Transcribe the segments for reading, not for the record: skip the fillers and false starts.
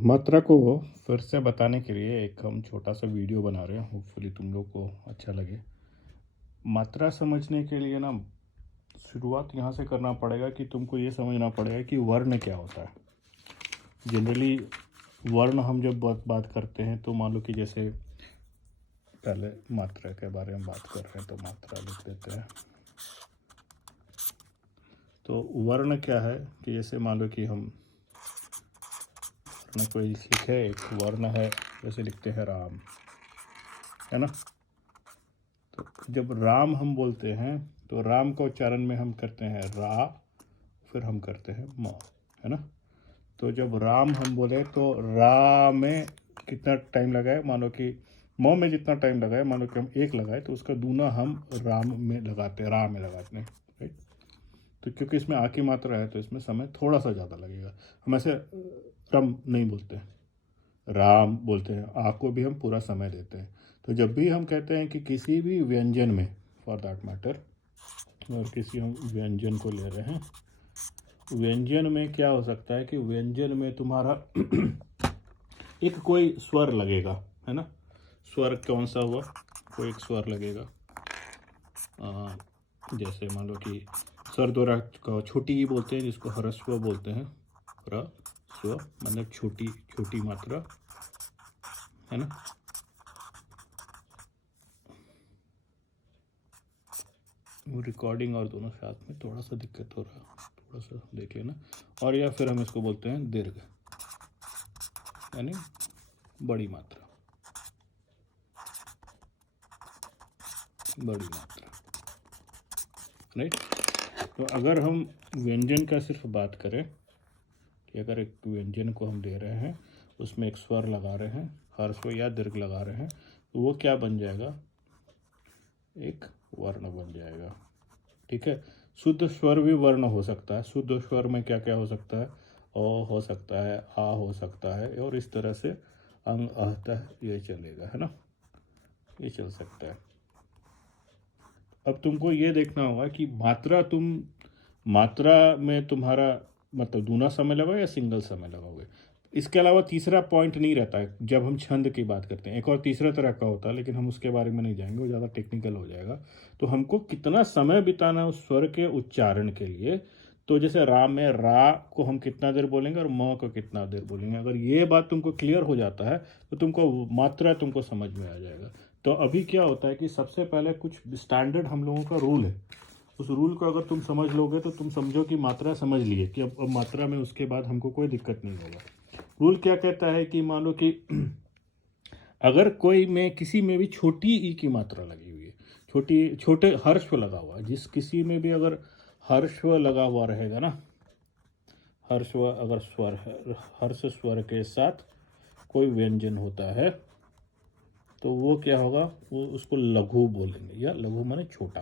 मात्रा को फिर से बताने के लिए एक हम छोटा सा वीडियो बना रहे हैं। होपफुली तुम लोग को अच्छा लगे। मात्रा समझने के लिए ना शुरुआत यहाँ से करना पड़ेगा कि तुमको ये समझना पड़ेगा कि वर्ण क्या होता है। जनरली वर्ण हम जब बात करते हैं तो मान लो कि जैसे पहले मात्रा के बारे में बात कर रहे हैं तो मात्रा लिख देते हैं। तो वर्ण क्या है कि जैसे मान लो कि हम वर्ण कोई लिखे, एक वर्ण है जैसे लिखते हैं राम, है ना। तो जब राम हम बोलते हैं तो राम का उच्चारण में हम करते हैं रा, फिर हम करते हैं म, है ना। तो जब राम हम बोले तो रा में कितना टाइम लगाए, मानो कि म में जितना टाइम लगाए, मानो कि हम एक लगाए तो उसका दूना हम राम में लगाते हैं, रा में लगाते हैं, राइट। तो क्योंकि इसमें आ की मात्रा है तो इसमें समय थोड़ा सा ज़्यादा लगेगा। हम ऐसे रम नहीं बोलते हैं, राम बोलते हैं। आ को भी हम पूरा समय देते हैं। तो जब भी हम कहते हैं कि किसी भी व्यंजन में, फॉर दैट मैटर, और किसी हम व्यंजन को ले रहे हैं, व्यंजन में क्या हो सकता है कि व्यंजन में तुम्हारा एक कोई स्वर लगेगा, है ना। स्वर कौन सा हुआ, कोई एक स्वर लगेगा। जैसे मान लो कि स्वर द्वारा का छोटी ई बोलते हैं जिसको ह्रस्व बोलते हैं। ह्रस्व मतलब छोटी छोटी मात्रा, है ना। रिकॉर्डिंग और दोनों साथ में थोड़ा सा दिक्कत हो रहा है, थोड़ा सा देख लेना। और या फिर हम इसको बोलते हैं दीर्घ, यानी बड़ी मात्रा, बड़ी मात्रा, राइट। तो अगर हम व्यंजन का सिर्फ बात करें कि अगर एक व्यंजन को हम दे रहे हैं, उसमें एक स्वर लगा रहे हैं, ह्रस्व या दीर्घ लगा रहे हैं, तो वो क्या बन जाएगा, एक वर्ण बन जाएगा, ठीक है। शुद्ध स्वर भी वर्ण हो सकता है। शुद्ध स्वर में क्या क्या हो सकता है, ओ हो सकता है, आ हो सकता है, और इस तरह से अंग अहता ये चलेगा, है ना, ये चल सकता है। अब तुमको ये देखना होगा कि मात्रा में तुम्हारा मतलब दूना समय लगाओगे या सिंगल समय लगाओगे। इसके अलावा तीसरा पॉइंट नहीं रहता है जब हम छंद की बात करते हैं। एक और तीसरा तरह का होता है, लेकिन हम उसके बारे में नहीं जाएंगे, वो ज़्यादा टेक्निकल हो जाएगा। तो हमको कितना समय बिताना उस स्वर के उच्चारण के लिए। तो जैसे रा में रा को हम कितना देर बोलेंगे और म को कितना देर बोलेंगे, अगर ये बात तुमको क्लियर हो जाता है तो तुमको मात्रा तुमको समझ में आ जाएगा। तो अभी क्या होता है कि सबसे पहले कुछ स्टैंडर्ड हम लोगों का रूल है। उस रूल को अगर तुम समझ लोगे तो तुम समझो कि मात्रा समझ लिए कि अब मात्रा में उसके बाद हमको कोई दिक्कत नहीं होगा। रूल क्या कहता है कि मान लो कि अगर कोई में किसी में भी छोटी ई की मात्रा लगी हुई है, छोटे हर्ष लगा हुआ है, जिस किसी में भी अगर हर्ष लगा हुआ रहेगा ना, हर्ष अगर स्वर है, हर्ष स्वर के साथ कोई व्यंजन होता है तो वो क्या होगा, वो उसको लघु बोलेंगे, या लघु माने छोटा,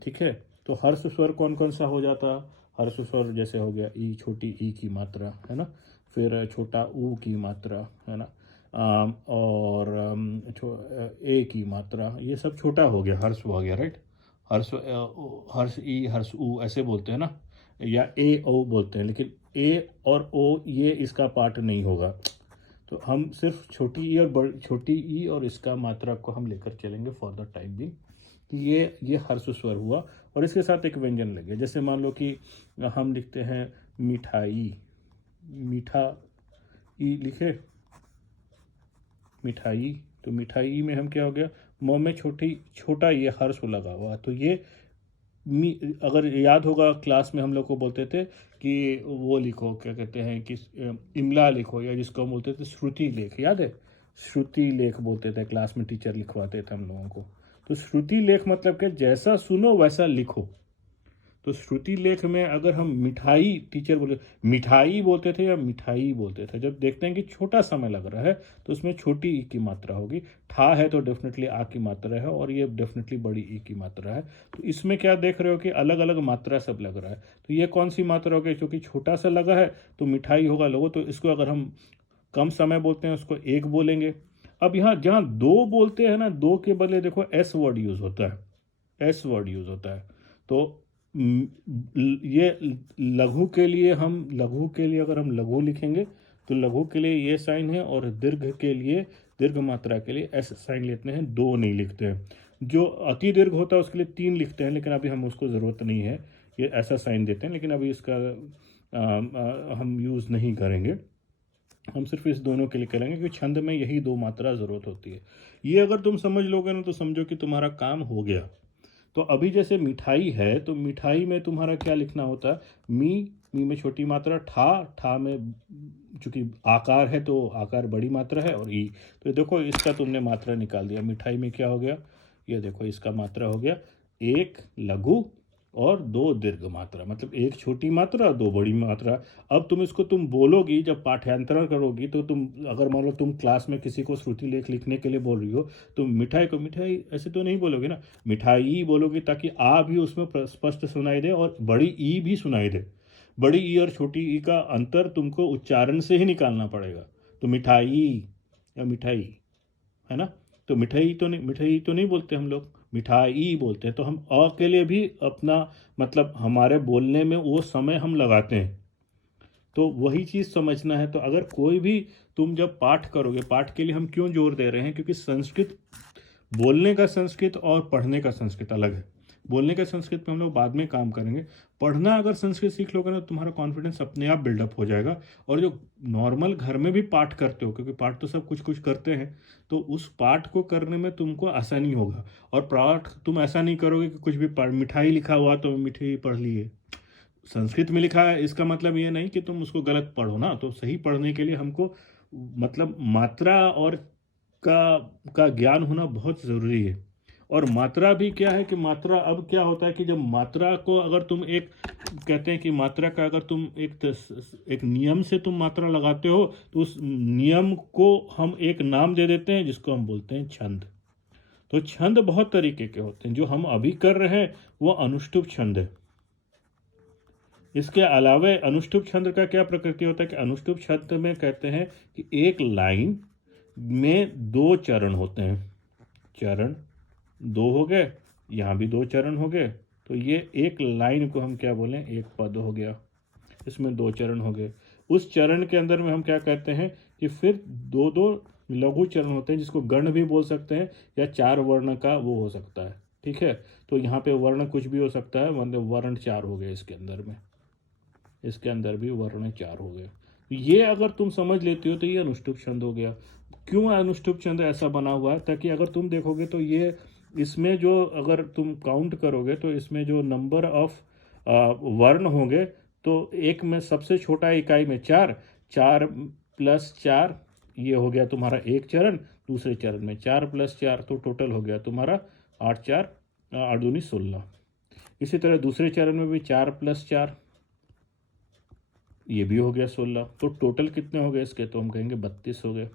ठीक है। तो हर्ष स्वर कौन कौन सा हो जाता, हर्ष स्वर जैसे हो गया ई, छोटी ई की मात्रा, है ना। फिर छोटा ऊ की मात्रा, है ना। और ए की मात्रा, ये सब छोटा हो गया, हर्ष हो गया, राइट। हर्ष ई, हर्ष ऊ ऐसे बोलते हैं ना, या ए ओ बोलते हैं, लेकिन ए और ओ ये इसका पार्ट नहीं होगा। तो हम सिर्फ छोटी ई और छोटी ई और इसका मात्रा को हम लेकर चलेंगे फॉर द टाइम भी, कि ये हर्ष स्वर हुआ और इसके साथ एक व्यंजन लगे। जैसे मान लो कि हम लिखते हैं मिठाई, मीठा ई लिखे, मिठाई। तो मिठाई में हम क्या हो गया, म में छोटा ये हर्ष लगा हुआ, तो ये अगर याद होगा क्लास में हम लोग को बोलते थे कि वो लिखो, क्या कहते हैं कि इमला लिखो, या जिसको हम बोलते थे श्रुति लेख, याद है, श्रुति लेख बोलते थे क्लास में, टीचर लिखवाते थे हम लोगों को। तो श्रुति लेख मतलब कि जैसा सुनो वैसा लिखो। तो श्रुति लेख में अगर हम मिठाई, टीचर बोले मिठाई बोलते थे या मिठाई बोलते थे, जब देखते हैं कि छोटा समय लग रहा है तो उसमें छोटी ई की मात्रा होगी। ठा है तो डेफिनेटली आ की मात्रा है, और ये डेफिनेटली बड़ी ई की मात्रा है। तो इसमें क्या देख रहे हो कि अलग अलग मात्रा सब लग रहा है। तो ये कौन सी मात्रा होगी, क्योंकि छोटा सा लगा है तो मिठाई होगा लोगो, तो इसको अगर हम कम समय बोलते हैं उसको एक बोलेंगे। अब यहाँ जहाँ दो बोलते हैं ना, दो के बदले देखो एस वर्ड यूज होता है, एस वर्ड यूज होता है। तो ये लघु के लिए अगर हम लघु लिखेंगे तो लघु के लिए ये साइन है और दीर्घ के लिए, दीर्घ मात्रा के लिए ऐसा साइन लेते हैं, 2 नहीं लिखते हैं। जो अति दीर्घ होता है उसके लिए 3 लिखते हैं, लेकिन अभी हम उसको ज़रूरत नहीं है, ये ऐसा साइन देते हैं, लेकिन अभी इसका हम यूज़ नहीं करेंगे। हम सिर्फ इस दोनों के लिए करेंगे कि छंद में यही 2 मात्रा ज़रूरत होती है। ये अगर तुम समझ लोगे ना तो समझो कि तुम्हारा काम हो गया। तो अभी जैसे मिठाई है, तो मिठाई में तुम्हारा क्या लिखना होता है, मी में छोटी मात्रा, ठा में चूंकि आकार है तो आकार बड़ी मात्रा है, और ई। तो देखो इसका तुमने मात्रा निकाल दिया। मिठाई में क्या हो गया, ये देखो इसका मात्रा हो गया 1 लघु और 2 दीर्घ मात्रा, मतलब 1 छोटी मात्रा 2 बड़ी मात्रा। अब तुम इसको तुम बोलोगी, जब पाठ्यांतरण करोगी तो तुम अगर मान लो तुम क्लास में किसी को श्रुति लेख लिखने के लिए बोल रही हो, तो मिठाई को मिठाई ऐसे तो नहीं बोलोगे ना, मिठाई बोलोगी, ताकि आ भी उसमें स्पष्ट सुनाई दे और बड़ी ई भी सुनाई दे। बड़ी ई और छोटी ई का अंतर तुमको उच्चारण से ही निकालना पड़ेगा। तो मिठाई या मिठाई, है ना। तो मिठाई तो नहीं बोलते हम लोग, मिठाई बोलते हैं। तो हम अ के लिए भी अपना मतलब हमारे बोलने में वो समय हम लगाते हैं। तो वही चीज़ समझना है। तो अगर कोई भी तुम जब पाठ करोगे, पाठ के लिए हम क्यों जोर दे रहे हैं, क्योंकि संस्कृत, बोलने का संस्कृत और पढ़ने का संस्कृत अलग है। बोलने का संस्कृत पे हम लोग बाद में काम करेंगे। पढ़ना अगर संस्कृत सीख लोगे ना तो तुम्हारा कॉन्फिडेंस अपने आप बिल्डअप हो जाएगा। और जो नॉर्मल घर में भी पाठ करते हो, क्योंकि पाठ तो सब कुछ कुछ करते हैं, तो उस पाठ को करने में तुमको आसानी होगा। और पाठ तुम ऐसा नहीं करोगे कि कुछ भी मिठाई लिखा हुआ तो मिठाई पढ़ लिए। संस्कृत में लिखा है, इसका मतलब ये नहीं कि तुम उसको गलत पढ़ो ना। तो सही पढ़ने के लिए हमको मतलब मात्रा और का ज्ञान होना बहुत ज़रूरी है। और मात्रा भी क्या है कि मात्रा, अब क्या होता है कि जब मात्रा को अगर तुम एक, कहते हैं कि मात्रा का अगर तुम एक नियम से तुम मात्रा लगाते हो, तो उस नियम को हम एक नाम दे देते हैं जिसको हम बोलते हैं छंद। तो छंद बहुत तरीके के होते हैं। जो हम अभी कर रहे हैं वो अनुष्टुप छंद है। इसके अलावा अनुष्टुप छंद का क्या प्रकृति होता है कि अनुष्टुप छंद में कहते हैं कि एक लाइन में 2 चरण होते हैं। चरण 2 हो गए, यहाँ भी 2 चरण हो गए। तो ये एक लाइन को हम क्या बोलें, एक पद हो गया, इसमें 2 चरण हो गए। उस चरण के अंदर में हम क्या कहते हैं कि फिर 2 लघु चरण होते हैं, जिसको गण भी बोल सकते हैं, या 4 वर्ण का वो हो सकता है। ठीक है, तो यहाँ पे वर्ण कुछ भी हो सकता है, मतलब वर्ण 4 हो गए इसके अंदर में, इसके अंदर भी वर्ण 4 हो गए। ये अगर तुम समझ लेते हो तो ये अनुष्टुप छंद हो गया। क्यों अनुष्टुप छंद ऐसा बना हुआ है, ताकि अगर तुम देखोगे तो ये, इसमें जो अगर तुम काउंट करोगे तो इसमें जो नंबर ऑफ वर्ण होंगे, तो एक में सबसे छोटा इकाई में 4, 4 + 4 ये हो गया तुम्हारा एक चरण। दूसरे चरण में 4 + 4, तो टोटल हो गया तुम्हारा 8 4 8 दूनी 16। इसी तरह दूसरे चरण में भी 4 + 4, ये भी हो गया 16। तो टोटल कितने हो गए इसके, तो हम कहेंगे 32 हो गए,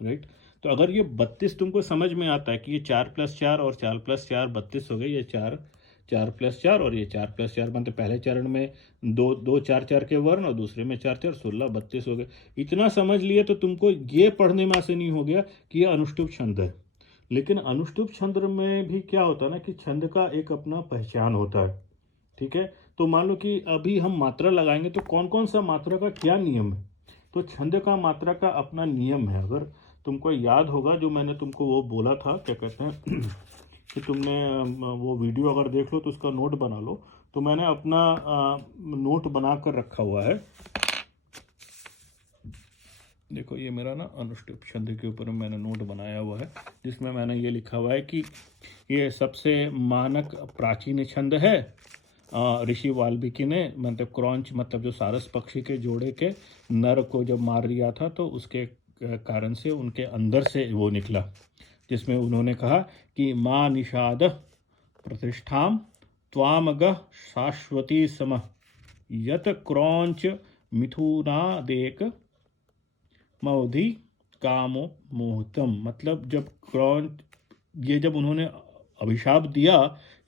राइट। तो अगर ये 32 तुमको समझ में आता है कि ये 4 + 4 और 4 + 4 32 हो गए, ये 4 + 4 और ये 4 + 4 बनते, पहले चरण में 2 4 4 के वर्ण और दूसरे में 4 4, 16 32 हो गए। इतना समझ लिए तो तुमको ये पढ़ने में आसानी हो गया कि ये अनुष्टुप छंद है। लेकिन अनुष्टुप छंद में भी क्या होता है ना कि छंद का एक अपना पहचान होता है। ठीक है, तो मान लो कि अभी हम मात्रा लगाएंगे तो कौन कौन सा मात्रा का क्या नियम है। तो छंद का मात्रा का अपना नियम है। अगर तुमको याद होगा जो मैंने तुमको वो बोला था, क्या कहते हैं कि तुमने वो वीडियो अगर देख लो तो उसका नोट बना लो। तो मैंने अपना नोट बना कर रखा हुआ है। देखो ये मेरा ना अनुष्टुप छंद के ऊपर मैंने नोट बनाया हुआ है, जिसमें मैंने ये लिखा हुआ है कि ये सबसे मानक प्राचीन छंद है। ऋषि वाल्मीकि ने, मतलब क्रौंच, मतलब जो सारस पक्षी के जोड़े के नर को जब मार दिया था, तो उसके कारण से उनके अंदर से वो निकला, जिसमें उन्होंने कहा कि माँ निषाद प्रतिष्ठाम त्वामग शाश्वती सम यत क्रौंच मिथुनादेक मौधि कामो मोहतम। मतलब जब क्रौंच, ये जब उन्होंने अभिशाप दिया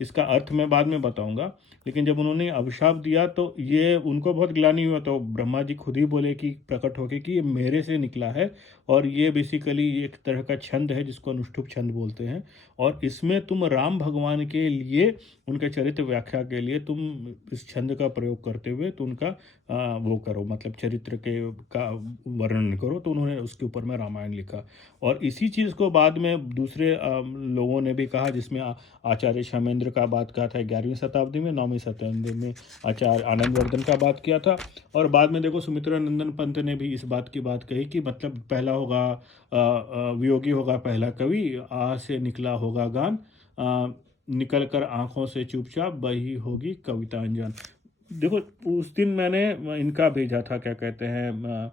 इसका अर्थ मैं बाद में बताऊंगा। लेकिन जब उन्होंने अभिशाप दिया तो ये उनको बहुत ग्लानि हुआ, तो ब्रह्मा जी खुद ही बोले कि प्रकट होके कि ये मेरे से निकला है, और ये बेसिकली एक तरह का छंद है जिसको अनुष्टुप छंद बोलते हैं। और इसमें तुम राम भगवान के लिए, उनके चरित्र व्याख्या के लिए तुम इस छंद का प्रयोग करते हुए तो उनका वो करो, मतलब चरित्र के का वर्णन करो। तो उन्होंने उसके ऊपर में रामायण लिखा। और इसी चीज़ को बाद में दूसरे लोगों ने भी कहा, जिसमें आचार्य क्षमेंद्र का बात कहा था 11वीं शताब्दी में, 9वीं शताब्दी में आचार्य आनंदवर्धन का बात किया था। और बाद में देखो सुमित्रानंदन पंत ने भी इस बात की बात कही कि मतलब पहला होगा वियोगी होगा पहला कवि, आ से निकला होगा गान, निकल कर आंखों से चुपचाप बही होगी कविता अनजान। देखो उस दिन मैंने इनका भेजा था, क्या कहते हैं,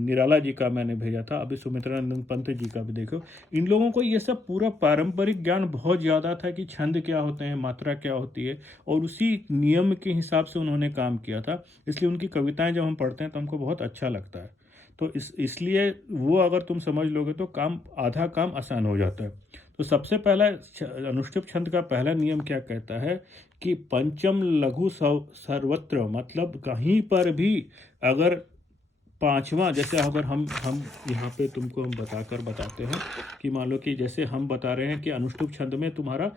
निराला जी का मैंने भेजा था, अभी सुमित्रानंद पंत जी का भी देखो। इन लोगों को ये सब पूरा पारंपरिक ज्ञान बहुत ज़्यादा था कि छंद क्या होते हैं, मात्रा क्या होती है, और उसी नियम के हिसाब से उन्होंने काम किया था। इसलिए उनकी कविताएं जब हम पढ़ते हैं तो हमको बहुत अच्छा लगता है। तो इसलिए वो अगर तुम समझ लोगे तो काम, आधा काम आसान हो जाता है। तो सबसे पहला अनुष्टुप छंद का पहला नियम क्या कहता है कि पंचम लघु सर्वत्र, मतलब कहीं पर भी अगर पांचवा, जैसे अगर हम यहाँ पे तुमको हम बताते हैं कि मान लो कि जैसे हम बता रहे हैं कि अनुष्टुप छंद में तुम्हारा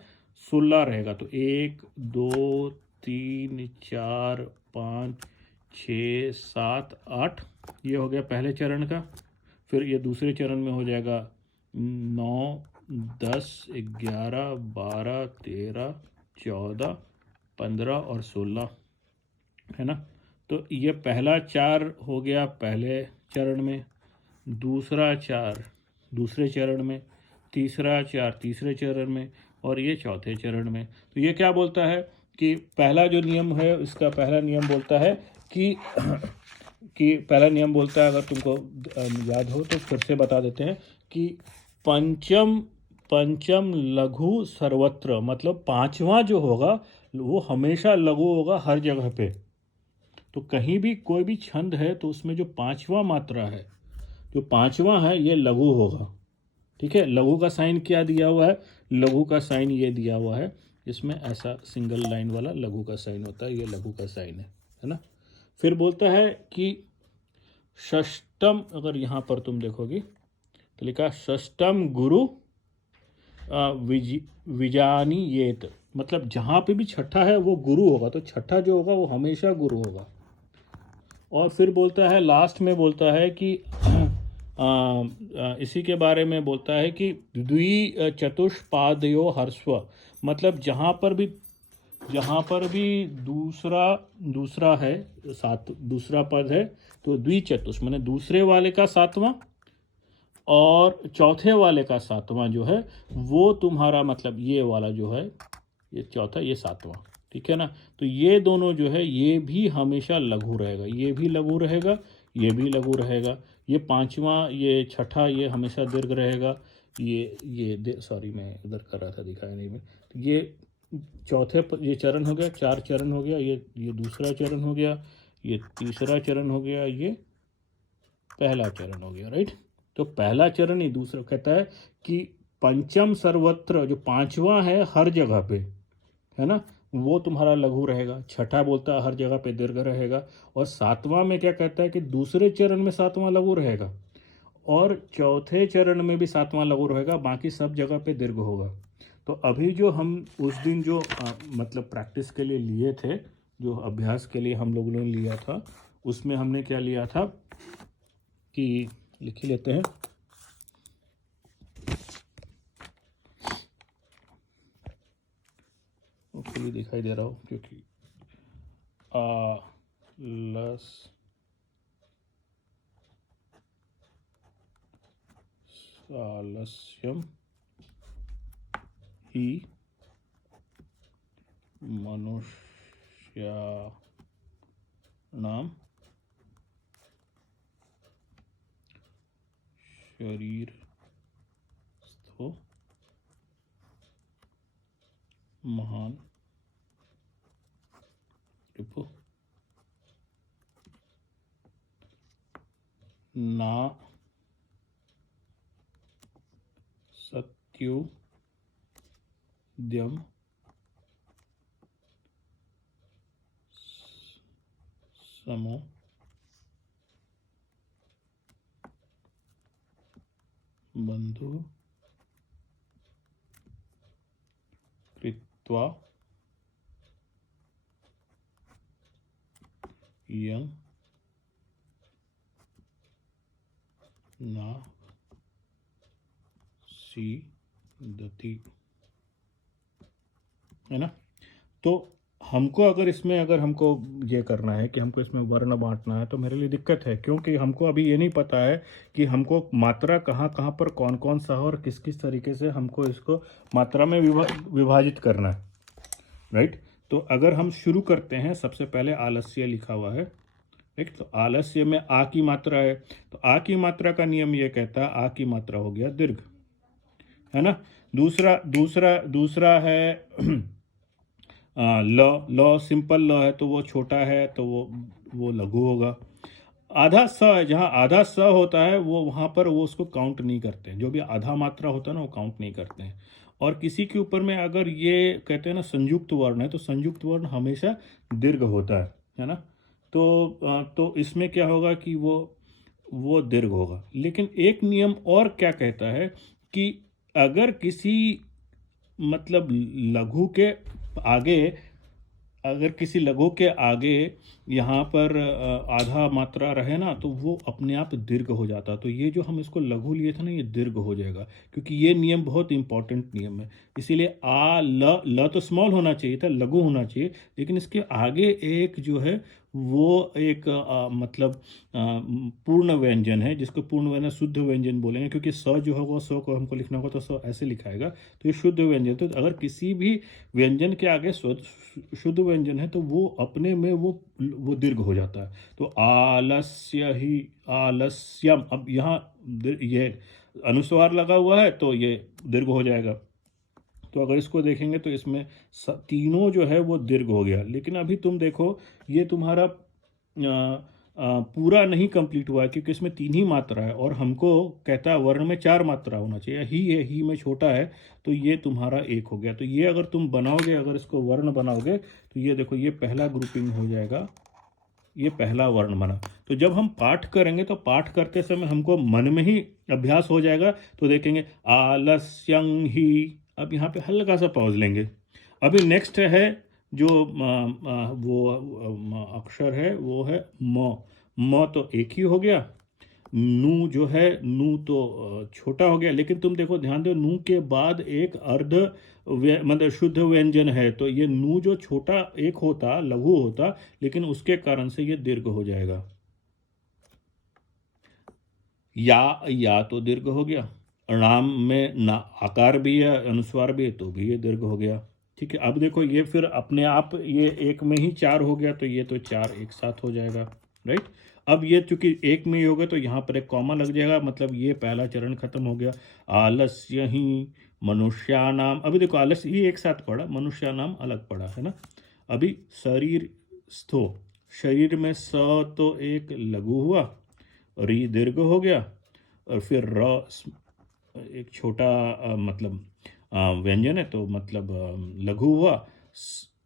16 रहेगा, तो 1 2 3 4 5 6 7 8, ये हो गया पहले चरण का। फिर ये दूसरे चरण में हो जाएगा 9 10 11 12 13 14 15 और 16, है ना। तो ये पहला 4 हो गया पहले चरण में, दूसरा 4 दूसरे चरण में, तीसरा 4 तीसरे चरण में, और ये चौथे चरण में। तो ये क्या बोलता है कि पहला जो नियम है, इसका पहला नियम बोलता है कि पहला नियम बोलता है, अगर तुमको याद हो तो फिर से बता देते हैं कि पंचम पंचम लघु सर्वत्र, मतलब पांचवा जो होगा वो हमेशा लघु होगा हर जगह पे। तो कहीं भी कोई भी छंद है तो उसमें जो पांचवा मात्रा है, जो पांचवा है, ये लघु होगा। ठीक है, लघु का साइन क्या दिया हुआ है, लघु का साइन ये दिया हुआ है, इसमें ऐसा सिंगल लाइन वाला लघु का साइन होता है, ये लघु का साइन है ना। फिर बोलता है कि षष्टम, अगर यहाँ पर तुम देखोगे तो लिखा षष्टम गुरु विजानी येत, मतलब जहाँ पे भी छठा है वो गुरु होगा, तो छठा जो होगा वो हमेशा गुरु होगा। और फिर बोलता है, लास्ट में बोलता है कि इसी के बारे में बोलता है कि द्वि चतुष्पादयो हर्स्व, मतलब जहाँ पर भी दूसरा दूसरा है, दूसरा पद है, तो द्विचतुष माने दूसरे वाले का सातवां और चौथे वाले का सातवां जो है वो तुम्हारा, मतलब ये वाला जो है, ये चौथा ये सातवां, ठीक है ना। तो ये दोनों जो है ये भी हमेशा लघु रहेगा, ये भी लघु रहेगा, ये भी लघु रहेगा। ये पांचवा, ये छठा, ये हमेशा दीर्घ रहेगा। ये सॉरी मैं इधर कर रहा था, दिखाया नहीं मैं। तो ये ये चरण हो गया, 4 चरण हो गया, ये दूसरा चरण हो गया, ये तीसरा चरण हो गया, ये पहला चरण हो गया, राइट। तो पहला चरण ही, दूसरा कहता है कि पंचम सर्वत्र, जो पांचवा है हर जगह पे, है ना, वो तुम्हारा लघु रहेगा। छठा बोलता है हर जगह पे दीर्घ रहेगा। और सातवां में क्या कहता है कि दूसरे चरण में सातवां लघु रहेगा, और चौथे चरण में भी सातवां लघु रहेगा, बाकी सब जगह पे दीर्घ होगा। तो अभी जो हम उस दिन जो मतलब प्रैक्टिस के लिए लिए थे, जो अभ्यास के लिए हम लोगों ने लिया था, उसमें हमने क्या लिया था कि लिख ही लेते हैं, ओके दिखाई दे रहा हो क्योंकि लस सालस्यम ही मनुष्याणाम शरीरस्थो महान रिपु ना सत्यु द्यम समो बंधु कृत्वा यं ना सीदति, है ना। तो हमको अगर हमको ये करना है कि हमको इसमें वर्ण बांटना है तो मेरे लिए दिक्कत है, क्योंकि हमको अभी ये नहीं पता है कि हमको मात्रा कहाँ कहाँ पर कौन कौन सा है और किस किस तरीके से हमको इसको मात्रा में विभाजित करना है, राइट। तो अगर हम शुरू करते हैं, सबसे पहले आलस्य लिखा हुआ है, राइट। तो आलस्य में आ की मात्रा है, तो आ की मात्रा का नियम ये कहता है आ की मात्रा हो गया दीर्घ, है ना। दूसरा दूसरा दूसरा है ल, ल सिंपल ल है तो वो छोटा है, तो वो लघु होगा। आधा स है, जहाँ आधा स होता है वो वहाँ पर वो उसको काउंट नहीं करते हैं, जो भी आधा मात्रा होता है ना वो काउंट नहीं करते हैं। और किसी के ऊपर में अगर ये कहते हैं ना संयुक्त वर्ण है, तो संयुक्त वर्ण हमेशा दीर्घ होता है ना। तो इसमें क्या होगा कि वो दीर्घ होगा। लेकिन एक नियम और क्या कहता है कि अगर किसी मतलब लघु के आगे, अगर किसी लघु के आगे यहाँ पर आधा मात्रा रहे ना तो वो अपने आप दीर्घ हो जाता। तो ये जो हम इसको लघु लिए थे ना ये दीर्घ हो जाएगा, क्योंकि ये नियम बहुत इंपॉर्टेंट नियम है। इसीलिए ल तो स्मॉल होना चाहिए था, लघु होना चाहिए, लेकिन इसके आगे एक जो है वो एक मतलब पूर्ण व्यंजन है, जिसको पूर्ण व्यंजन शुद्ध व्यंजन बोलेंगे, क्योंकि स जो होगा स को हमको लिखना होगा तो स ऐसे लिखाएगा, तो ये शुद्ध व्यंजन। तो अगर किसी भी व्यंजन के आगे शुद्ध व्यंजन है तो वो अपने में वो दीर्घ हो जाता है। तो आलस्य ही, आलस्यम, अब यहाँ ये अनुस्वार लगा हुआ है तो ये दीर्घ हो जाएगा। तो अगर इसको देखेंगे तो इसमें तीनों जो है वो दीर्घ हो गया। लेकिन अभी तुम देखो ये तुम्हारा पूरा नहीं कंप्लीट हुआ है, क्योंकि इसमें 3 ही मात्रा है और हमको कहता है वर्ण में 4 मात्रा होना चाहिए। ही है, ही में छोटा है, तो ये तुम्हारा 1 हो गया। तो ये अगर तुम बनाओगे, अगर इसको वर्ण बनाओगे तो ये देखो ये पहला ग्रुपिंग हो जाएगा, ये पहला वर्ण बना। तो जब हम पाठ करेंगे तो पाठ करते समय हमको मन में ही अभ्यास हो जाएगा। तो देखेंगे आलस्यं ही, अब यहाँ पे हल्का सा पॉज लेंगे। अभी नेक्स्ट है जो वो अक्षर है वो है म तो एक ही हो गया। नू जो है, नू तो छोटा हो गया, लेकिन तुम देखो ध्यान दो नू के बाद एक अर्ध मतलब शुद्ध व्यंजन है, तो ये नू जो छोटा एक होता, लघु होता, लेकिन उसके कारण से ये दीर्घ हो जाएगा। या तो दीर्घ हो गया, नाम में ना आकार भी है, अनुस्वार भी है, तो भी ये दीर्घ हो गया। ठीक है, अब देखो ये फिर अपने आप ये एक में ही 4 हो गया, तो ये तो 4 एक साथ हो जाएगा, राइट। अब ये चूंकि एक में ही होगा तो यहाँ पर एक कॉमा लग जाएगा, मतलब ये पहला चरण खत्म हो गया। आलस्य ही मनुष्यानाम, अभी देखो आलस्य ही एक साथ पढ़ा, मनुष्यानाम अलग पढ़ा, है ना। अभी शरीर स्थो, शरीर में स तो एक लघु हुआ, री दीर्घ हो गया, और फिर र एक छोटा मतलब व्यंजन है, तो मतलब लघु हुआ,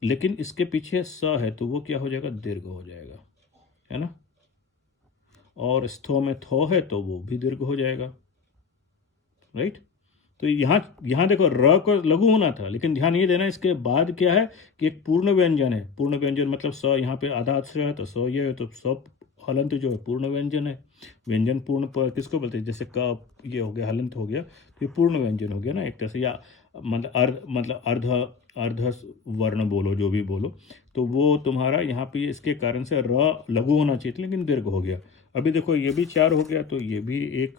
लेकिन इसके पीछे स है तो वो क्या हो जाएगा, दीर्घ हो जाएगा, है ना। और स्थो में थो है तो वो भी दीर्घ हो जाएगा, राइट। तो यहाँ देखो र को लघु होना था, लेकिन ध्यान ये देना इसके बाद क्या है कि एक पूर्ण व्यंजन है। पूर्ण व्यंजन मतलब स यहाँ पे आधा अक्षर है तो स ये है, तो स हलंत जो है पूर्ण व्यंजन है। व्यंजन पूर्ण किसको बोलते हैं, जैसे क ये हो गया, हलंत हो गया, तो ये पूर्ण व्यंजन हो गया ना एक तरह से। या मतलब अर्ध वर्ण बोलो, जो भी बोलो, तो वो तुम्हारा यहाँ पे इसके कारण से र लघु होना चाहिए, लेकिन दीर्घ हो गया। अभी देखो ये भी 4 हो गया, तो ये भी एक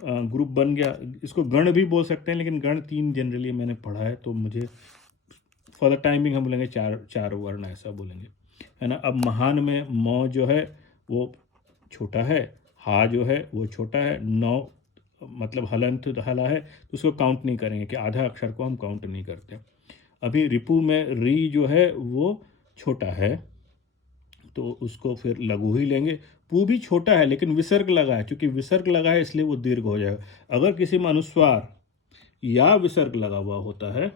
ग्रुप बन गया। इसको गण भी बोल सकते हैं, लेकिन गण 3 जनरली मैंने पढ़ा है, तो मुझे फॉर द टाइमिंग हम बोलेंगे 4 वर्ण ऐसा बोलेंगे, है ना। अब महान में म जो है वो छोटा है, हा जो है वो छोटा है, 9 मतलब हलंत हला है, तो उसको काउंट नहीं करेंगे कि आधा अक्षर को हम काउंट नहीं करते। अभी रिपु में री जो है वो छोटा है, तो उसको फिर लघु ही लेंगे। पू भी छोटा है लेकिन विसर्ग लगा है, क्योंकि विसर्ग लगा है इसलिए वो दीर्घ हो जाएगा। अगर किसी में अनुस्वार या विसर्ग लगा हुआ होता है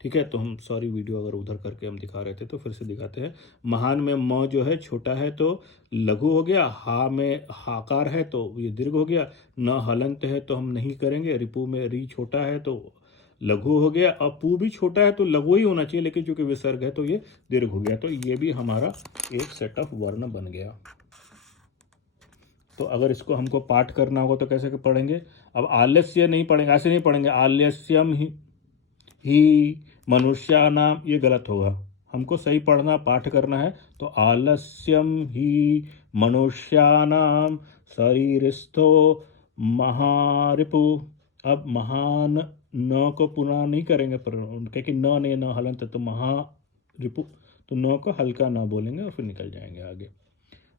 ठीक है, तो हम सॉरी वीडियो अगर उधर करके हम दिखा रहे थे तो फिर से दिखाते हैं। महान में म जो है छोटा है तो लघु हो गया, हा में हाकार है तो ये दीर्घ हो गया, न हलंत है तो हम नहीं करेंगे, रिपु में री छोटा है तो लघु हो गया, और पू भी छोटा है तो लघु ही होना चाहिए, लेकिन चूंकि विसर्ग है तो ये दीर्घ हो गया। तो ये भी हमारा एक सेट ऑफ वर्ण बन गया। तो अगर इसको हमको पाठ करना होगा तो कैसे पढ़ेंगे? अब आलस्य नहीं पढ़ेंगे, ऐसे नहीं पढ़ेंगे आलस्यम ही मनुष्यानाम, ये गलत होगा। हमको सही पढ़ना, पाठ करना है। तो आलस्यम ही मनुष्यानाम शरीरस्थो महारिपु। अब महान न को पुनः नहीं करेंगे, पर क्योंकि न ने न हलंत, तो महारिपु, तो न को हल्का ना बोलेंगे और फिर निकल जाएंगे आगे,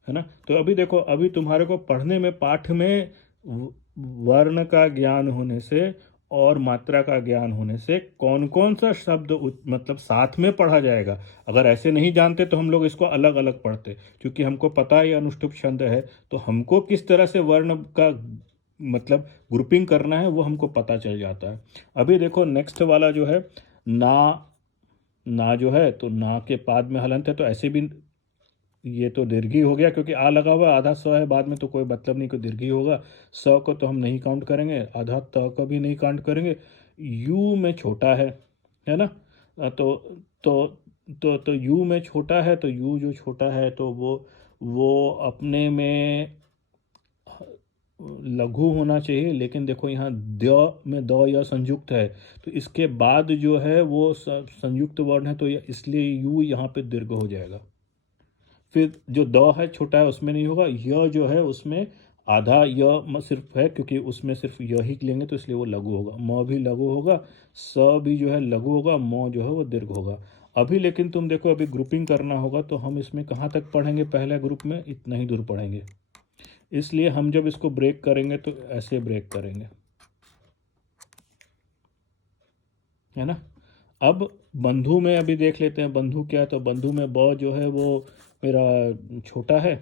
है ना। तो अभी देखो, अभी तुम्हारे को पढ़ने में, पाठ में वर्ण का ज्ञान होने से और मात्रा का ज्ञान होने से कौन कौन सा शब्द मतलब साथ में पढ़ा जाएगा। अगर ऐसे नहीं जानते तो हम लोग इसको अलग अलग पढ़ते, क्योंकि हमको पता है ये अनुष्टुप छंद है, तो हमको किस तरह से वर्ण का मतलब ग्रुपिंग करना है वो हमको पता चल जाता है। अभी देखो नेक्स्ट वाला जो है ना, ना जो है तो ना के पाद में हलंत है, तो ऐसे भी ये तो दीर्घी हो गया, क्योंकि आ लगा हुआ आधा स है बाद में, तो कोई मतलब नहीं, कोई दीर्घी होगा। स को तो हम नहीं काउंट करेंगे, आधा त को भी नहीं काउंट करेंगे। यू में छोटा है ना। तो तो तो यू में छोटा है, तो यू जो छोटा है तो वो अपने में लघु होना चाहिए, लेकिन देखो यहाँ द में द या संयुक्त है, तो इसके बाद जो है वो संयुक्त वर्ण है, तो इसलिए यू यहाँ पे दीर्घ हो जाएगा। फिर जो द है छोटा है उसमें नहीं होगा, य जो है उसमें आधा य सिर्फ है, क्योंकि उसमें सिर्फ य ही लेंगे तो इसलिए वो लघु होगा। म भी लघु होगा, स भी जो है लघु होगा, म जो है वो दीर्घ होगा। अभी लेकिन तुम देखो, अभी ग्रुपिंग करना होगा तो हम इसमें कहाँ तक पढ़ेंगे? पहले ग्रुप में इतना ही दूर पढ़ेंगे, इसलिए हम जब इसको ब्रेक करेंगे तो ऐसे ब्रेक करेंगे, है ना। अब बंधु में अभी देख लेते हैं, बंधु क्या है। तो बंधु में ब जो है वो मेरा छोटा है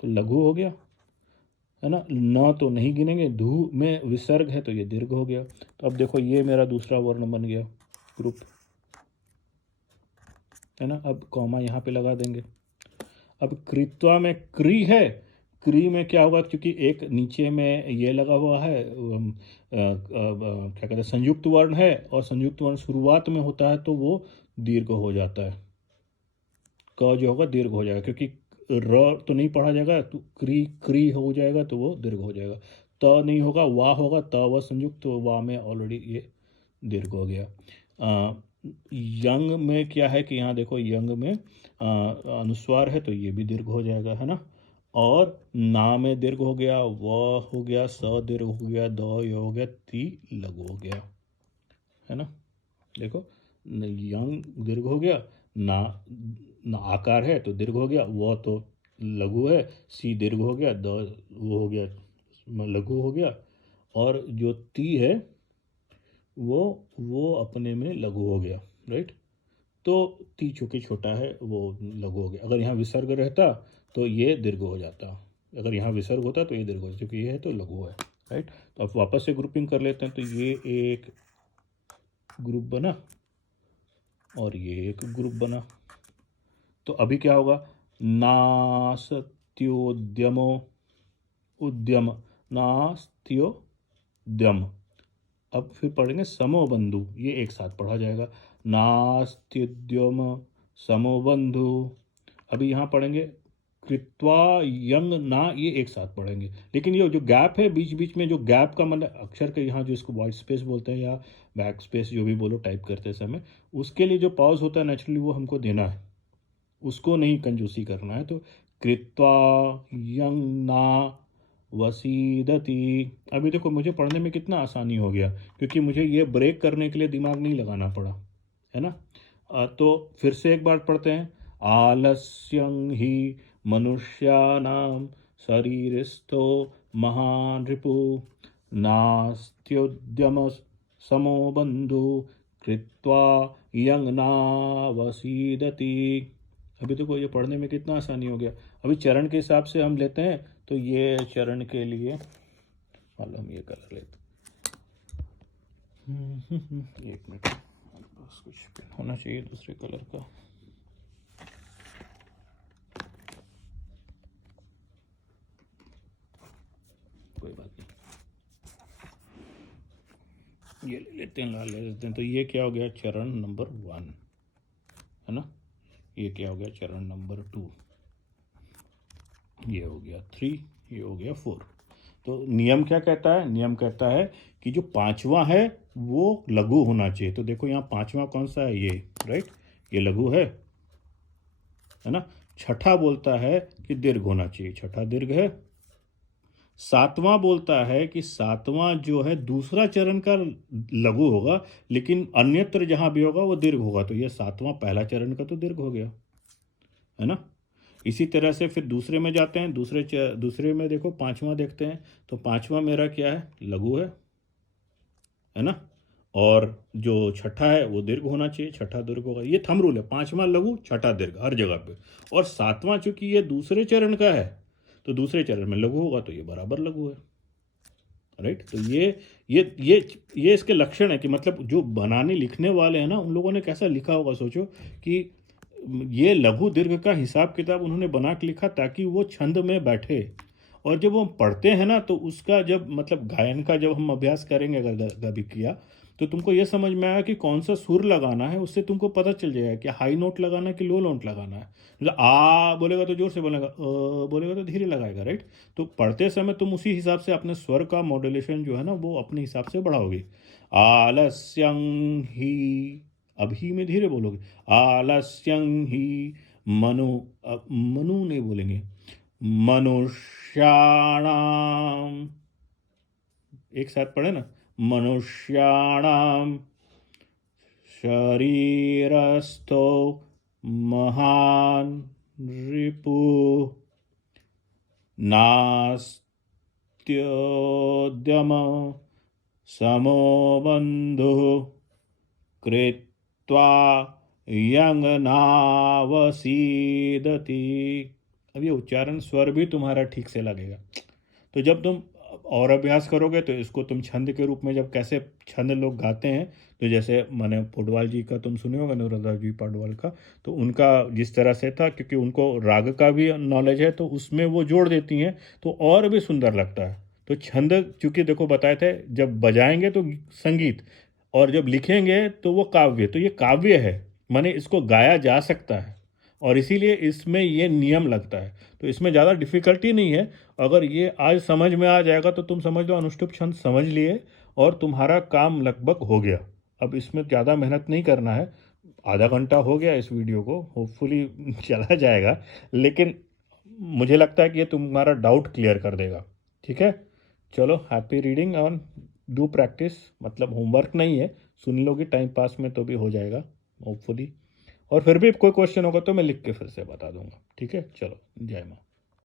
तो लघु हो गया, है ना। न तो नहीं गिनेंगे, धू में विसर्ग है तो ये दीर्घ हो गया। तो अब देखो ये मेरा दूसरा वर्ण बन गया ग्रुप, है ना। अब कॉमा यहाँ पे लगा देंगे। अब कृत्वा में क्री है, क्री में क्या होगा, क्योंकि एक नीचे में ये लगा हुआ है क्या कहते हैं संयुक्त वर्ण है, और संयुक्त वर्ण शुरुआत में होता है तो वो दीर्घ हो जाता है। क जो होगा दीर्घ हो जाएगा, क्योंकि र तो नहीं पढ़ा जाएगा, तो क्री क्री हो जाएगा तो वो दीर्घ हो जाएगा। त नहीं होगा, वाह होगा, त व संयुक्त, तो वाह में ऑलरेडी ये दीर्घ हो गया। यंग में क्या है कि यहाँ देखो, यंग में अनुस्वार है तो ये भी दीर्घ हो जाएगा, है ना। और ना में दीर्घ हो गया, व हो गया, स दीर्घ हो गया, द ये हो गया, ती लघु हो गया, है ना। देखो यंग दीर्घ हो गया, ना ना आकार है तो दीर्घ हो गया, वो तो लघु है, सी दीर्घ हो गया, द वो हो गया लघु हो गया, और जो ती है वो अपने में लघु हो गया, राइट। तो ती चूंकि छोटा है वो लघु हो गया। अगर यहाँ विसर्ग रहता तो ये दीर्घ हो जाता, अगर यहाँ विसर्ग होता तो ये दीर्घ हो जाता, क्योंकि ये है तो लघु है, राइट। तो अब वापस से ग्रुपिंग कर लेते हैं। तो ये एक ग्रुप बना और ये एक ग्रुप बना। तो अभी क्या होगा? नास्त्योद्यमो, उद्यम, नास्त्योद्यम। अब फिर पढ़ेंगे समोबंधु, ये एक साथ पढ़ा जाएगा, नास्त्युद्यम समोबंधु। अभी यहाँ पढ़ेंगे कृत्वा यंग ना, ये एक साथ पढ़ेंगे, लेकिन ये जो गैप है बीच बीच में, जो गैप का मतलब अक्षर के यहाँ जो इसको वाइट स्पेस बोलते हैं या बैक स्पेस जो भी बोलो टाइप करते समय, उसके लिए जो पॉज होता है नेचुरली वो हमको देना है, उसको नहीं कंजूसी करना है। तो कृत्वा यंग ना वसीदति। अभी देखो मुझे पढ़ने में कितना आसानी हो गया, क्योंकि मुझे ये ब्रेक करने के लिए दिमाग नहीं लगाना पड़ा, है ना। तो फिर से एक बार पढ़ते हैं। आलस्यं ही मनुष्याणाम शरीरस्थो महान रिपु, नास्त्युद्यम समो बंधु, कृत्वा यंग नावसीदति। अभी देखो ये पढ़ने में कितना आसानी हो गया। अभी चरण के हिसाब से हम लेते हैं, तो ये चरण के लिए हम ये कर लेते हैं। एक मिनट, पास कुछ पेन होना चाहिए दूसरे कलर का। कोई बात नहीं, ये ले लेते हैं, लाल ले लेते हैं। तो ये क्या हो गया, चरण नंबर 1 है ना। ये क्या हो गया, चरण नंबर 2। ये हो गया 3, ये हो गया 4। तो नियम क्या कहता है, नियम कहता है कि जो पांचवा है वो लघु होना चाहिए। तो देखो यहाँ पांचवा कौन सा है, ये राइट, ये लघु है ना। छठा बोलता है कि दीर्घ होना चाहिए, छठा दीर्घ है। सातवां बोलता है कि सातवां जो है दूसरा चरण का लघु होगा, लेकिन अन्यत्र जहां भी होगा वो दीर्घ होगा। तो ये सातवां पहला चरण का तो दीर्घ हो गया, है ना। इसी तरह से फिर दूसरे में जाते हैं, दूसरे में देखो पांचवा देखते हैं। तो पांचवा मेरा क्या है, लघु है ना। और जो छठा है वो दीर्घ होना चाहिए, छठा दीर्घ होगा। ये थंब रूल है, पांचवा लघु छठा दीर्घ हर जगह पे। और सातवां चूंकि ये दूसरे चरण का है तो दूसरे चरण में लघु होगा, तो ये बराबर लघु है, राइट। तो ये इसके लक्षण है कि मतलब जो बनाने लिखने वाले हैं ना, उन लोगों ने कैसा लिखा होगा। सोचो कि ये लघु दीर्घ का हिसाब किताब उन्होंने बना के लिखा ताकि वो छंद में बैठे। और जब वो पढ़ते हैं ना, तो उसका जब मतलब गायन का जब हम अभ्यास करेंगे, अगर कभी किया, तो तुमको ये समझ में आया कि कौन सा सुर लगाना है। उससे तुमको पता चल जाएगा कि हाई नोट लगाना है कि लो नोट लगाना है। मतलब आ बोलेगा तो जोर से बोलेगा, बोलेगा तो धीरे लगाएगा, राइट। तो पढ़ते समय तुम उसी हिसाब से अपने स्वर का मॉड्यूलेशन जो है ना, वो अपने हिसाब से बढ़ाओगे। आलस्यं ही, अब ही में धीरे बोलोगे। आलस्यं ही मनु नहीं बोलेंगे, मनुष्याणाम, एक साथ पढ़े ना, मनुष्याणाम शरीरस्थो महान रिपु नास्त्योद्यम समो बंधु कृत्वा यंगनावसीदति। अब ये उच्चारण स्वर भी तुम्हारा ठीक से लगेगा। तो जब तुम और अभ्यास करोगे तो इसको तुम छंद के रूप में, जब कैसे छंद लोग गाते हैं, तो जैसे मैंने पौडवाल जी का तुम सुने होगा, अनुराधा जी पौडवाल का, तो उनका जिस तरह से था, क्योंकि उनको राग का भी नॉलेज है, तो उसमें वो जोड़ देती हैं तो और भी सुंदर लगता है। तो छंद चूंकि देखो बताए थे, जब बजाएंगे तो संगीत, और जब लिखेंगे तो वो काव्य। तो ये काव्य है, माने इसको गाया जा सकता है, और इसीलिए इसमें ये नियम लगता है। तो इसमें ज़्यादा डिफिकल्टी नहीं है। अगर ये आज समझ में आ जाएगा तो तुम समझ लो अनुष्टुप छंद समझ लिए, और तुम्हारा काम लगभग हो गया। अब इसमें ज़्यादा मेहनत नहीं करना है। आधा घंटा हो गया इस वीडियो को, होपफुली चला जाएगा, लेकिन मुझे लगता है कि ये तुम्हारा डाउट क्लियर कर देगा। ठीक है, चलो, happy reading on, do practice. मतलब होमवर्क नहीं है, सुन लोगे टाइम पास में तो भी हो जाएगा होपफुली। और फिर भी कोई क्वेश्चन होगा तो मैं लिख के फिर से बता दूंगा। ठीक है, चलो, जय माँ।